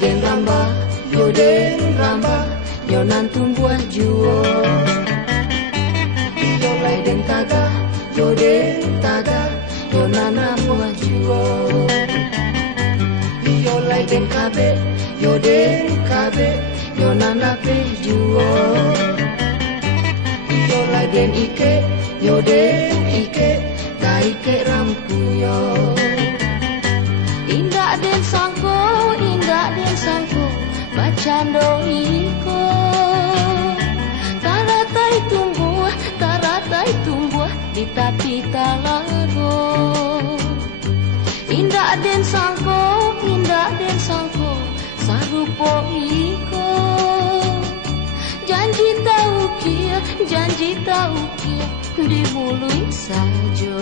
den ramba, yo den ramba, yo nantun buah juo. Yo lai den taga, yo nana buah juo. Yo lai den kabe, yo nana pe juo. Yo lai den ike, ta ike rampuyo. Indah den sangko, bacando iko. Taratai tumbuh di tapi talago. Indah den sangko, sarupo iko. Janji tahu kia, dibului sajo.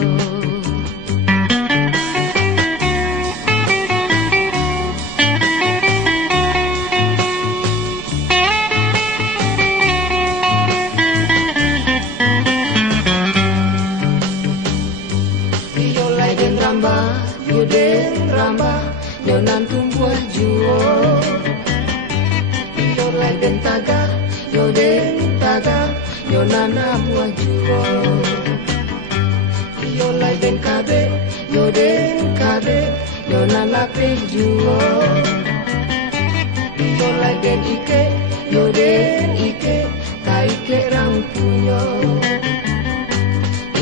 Yo nantun buah juo. Yo lai den taga, yo nana buah juo. Yo lai den kabe, yo nana pe juo. Yo lai den ike, ta ike rampunyo.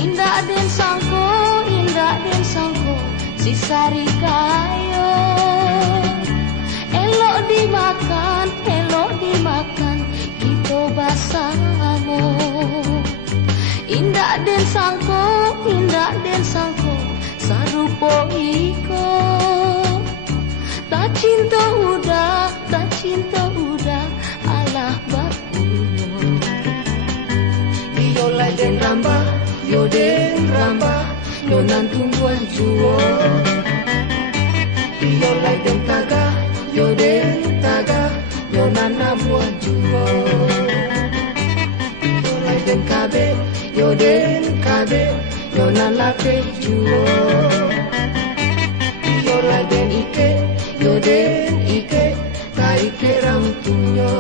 Indah den sangko, si sari kayo. Elok dimakan, kita basamo. Indah den sangko, sarupo iko. Tak cinta udah, alah bakuyo. Yo lai den ramba, yo nantun buah juo. Yo lai den taga, yo nana buah juo. Yo lai den kabe, yo nana pe juo. Yo lai den ike, ta ike rampunyo.